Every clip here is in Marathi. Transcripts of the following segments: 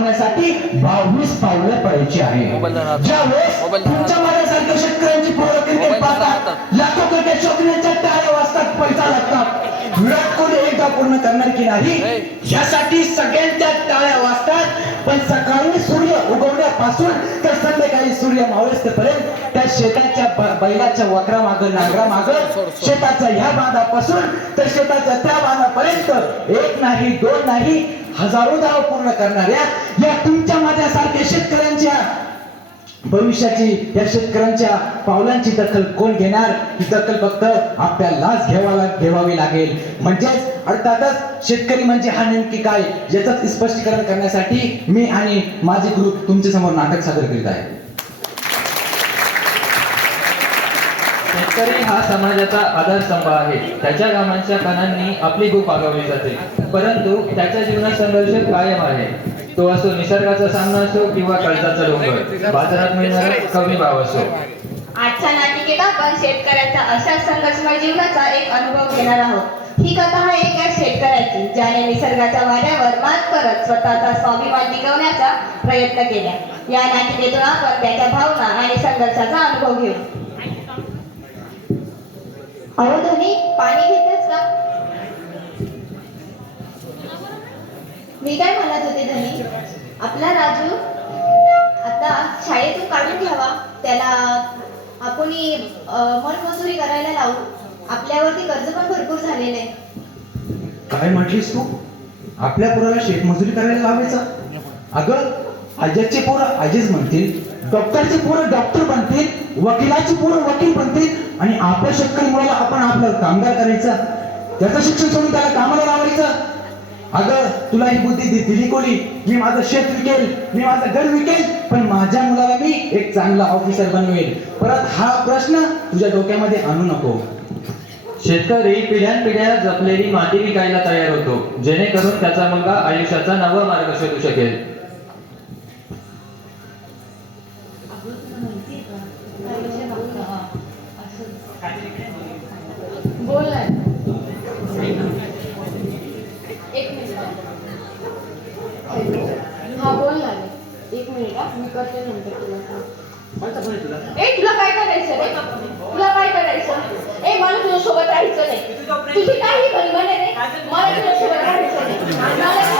लावण्यासाठी बावीस पावलं पडायची आहे. ज्यावेळेस तुमच्या माझ्यासारख्या शेतकऱ्यांची पोरं क्रिकेट पाहतात हातात. लाखो क्रिकेट शौकीनांच्या टाळ्या वाजतात पैसा लागतात विराट कोहली एकदा पूर्ण करणार की नाही. यासाठी सगळ्यांच्या टाळ्या वाजतात पण सकाळी सूर्य उगवण्यापासून तर संध्याकाळी सूर्य मावळेपर्यंत त्या शेताच्या बैलाच्या वक्रा माग नांगरा माग शेताच्या ह्या बांधापासून तर शेताच्या त्या बांधापर्यंत एक नाही दोन नाही हजारो धाव पूर्ण करणाऱ्या या तुमच्या माझ्यासारख्या शेतकऱ्यांच्या भविष्याची या शेतकऱ्यांच्या पावलांची दखल कोण घेणार? ही दखल फक्त आपल्यालाच घ्यावा घ्यावावी लागेल. म्हणजेच अर्थातच शेतकरी म्हणजे हा नेमकी काय? याच स्पष्टीकरण करण्यासाठी मी आणि माझे ग्रुप तुमच्यासमोर नाटक सादर करीत आहे. शेतकरी हा समाजाचा आधारस्तंभ आहे. त्याच्या कामांच्या कणांनी आपली भूक भागवली जाते. परंतु त्याच्या जीवनात संघर्ष कायम आहे. तो असो निसर्गाचा सामना असो किंवा कर्जाचा डोंगर. बाजारात मिळणारा कमी भाव असो. आजच्या नाटिकेत आपण शेतकऱ्याचा अशा संघर्षमय जीवनाचा एक अनुभव घेणार आहोत. ही कथा आहे एका शेतकऱ्याची ज्याने निसर्गाच्या वाऱ्यावर मात करत स्वतःचा स्वाभिमान टिकवण्याचा प्रयत्न केला. या नाटिकेतून आपण त्याच्या भावना आणि संघर्षाचा अनुभव घेऊ. अहो धनी पाणी घेतेस का? मी काय म्हणत होते धनी? आपला राजू आता शाळेतून काढून घ्यावा त्याला आपण मनमजुरी करायला लावू. आपल्यावरती कर्ज पण भरपूर झालेलं आहे. काय म्हटलीस तू? आपल्या पोराला शेतमजुरी करायला लावायचा? अगं आजचे पोरं आजीच म्हणतील डॉक्टरचे पोरं डॉक्टर बनतील वकिलाची पोरं वकील बनतील आणि आपल्या शेतकरी मुलाला आपण आपलं कामगार करायचं त्याचं शिक्षण सोडून त्याला कामाला लावायचं. अगं तुला ही बुद्धी दि- दिली कोणी? मी माझं शेत विकेल मी माझं घर विकेल पण माझ्या मुलाला मी एक चांगला ऑफिसर बनवेल. परत हा प्रश्न तुझ्या डोक्यामध्ये आणू नको. शेतकरी पिढ्यानपिढ्या जपलेली माती विकायला तयार होतो जेणेकरून त्याचा मुलगा आयुष्याचा नवा मार्ग शोधू शकेल बोल ना. एक मिनिट हा बोल ना मी करते नंतर तुला. ए तुला काय करायचं रे? तुला काय करायचं? ए मला तुझ्या सोबत राहायचं नाही. तुझी काही आहे रे. मला तुझ्या सोबत राहायचं नाही.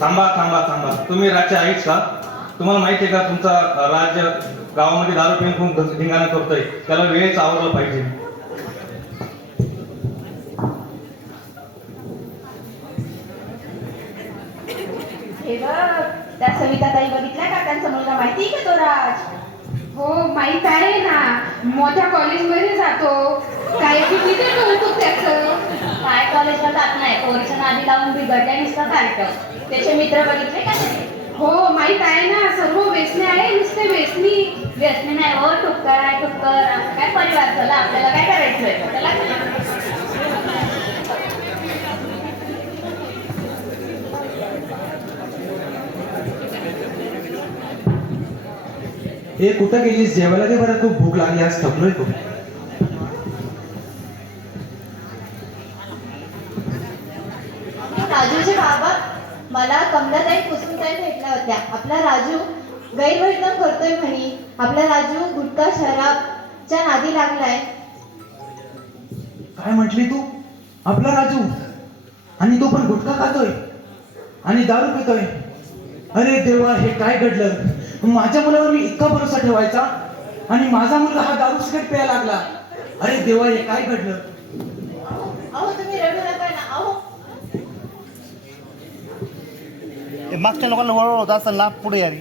थांबा थांबा थांबा. तुम्ही राज्य आहेच का तुम्हाला माहिती आहे का तुमचा राज्य गावामध्ये दारू पिऊन खूप धिंगाणा करतोय. त्याला वेळेच आवरलं पाहिजे. हे त्या सविताताई बघितल्या का? त्यांचा मुलगा माहिती आहे का तो राज? हो माहीत आहे ना. मोठ्या कॉलेजमध्ये जातो. काय किती त्याचं? काय कॉलेजला जात नाही. पोरीच्या नादी लावून बिघडल्या नुसतं काढतं त्याचे मित्र बघितले का हो माहीत आहे ना. सर्व वेचणे आहे नुसते वेचणी व्यसनी नाही हो ठुक्कर आहे ठुक्कर. असं काय परिवार झाला? आपल्याला काय करायचंय त्याला हे कुठं गेलीस? जेवायला दे बरं. खूप भूक लागली आज थकलोय खूप कमलाताई कुसुमताई भेटल्या होत्या. आपला राजू गैरवर्तन करतोय म्हणी. आपला राजू गुटखा शराबच्या नादी लागलाय. काय म्हटली तू? आपला राजू. आणि तो पण गुटखा खातोय. आणि दारू पितोय. अरे देवा हे काय घडलं? माझ्या मुलावर मी इतका भरोसा ठेवायचा? आणि माझा मुलगा हा दारू सिगरेट प्यायला लागला. अरे देवा हे काय घडलं? अहो तुम्ही रडू नका ना अहो ते मागच्या लोकांना वळवळ होत असेल ना पुढे यारी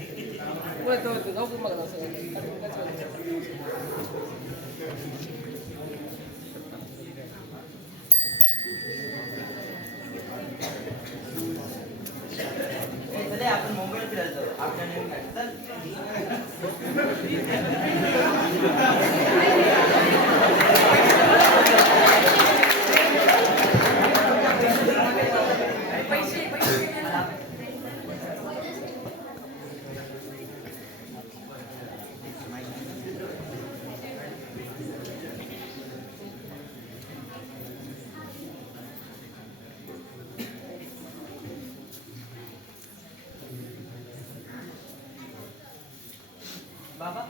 बाबा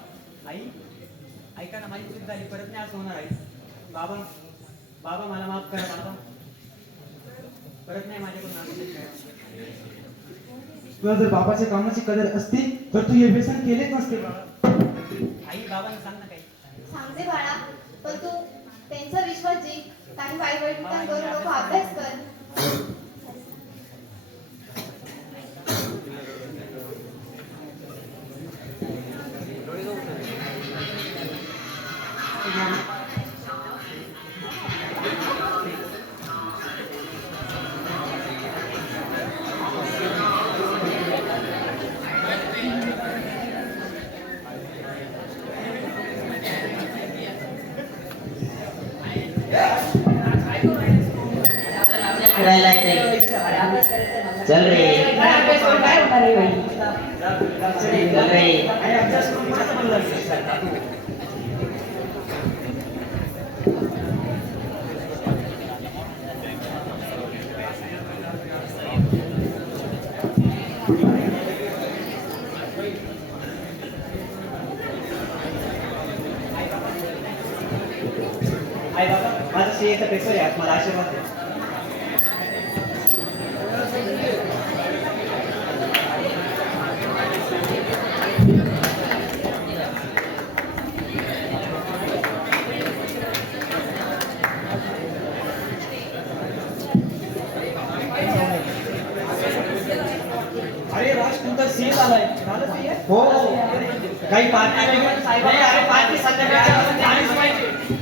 आई ऐका ना माझी चूक झाली परत नाही असं होणार आई बाबा बाबा मला माफ करा बाबा. परत नाही माझ्याकडून. तुला जर बाबाच्या कामाची कदर असती तर तू हे व्यसन केलेच नसते बाळा आई बाबांना सांग ना काही. सांगते बाळा पण तू त्यांचा विश्वास जिंक काही वाईट वाईट विचार करू नको अभ्यास कर. फिरायला चल रे. चल रे. आई बाबा माझा सीएचा पेपर आहे आज मला आशीर्वाद द्या अरे राज तुमचा सीए आलाय हो काही पार्टी नाही अरे पार्टी संध्याकाळच्या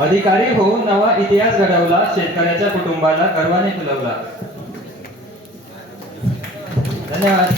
अधिकारी होऊन नवा इतिहास घडवला शेतकऱ्याच्या कुटुंबाला गर्वाने फुलवला. धन्यवाद.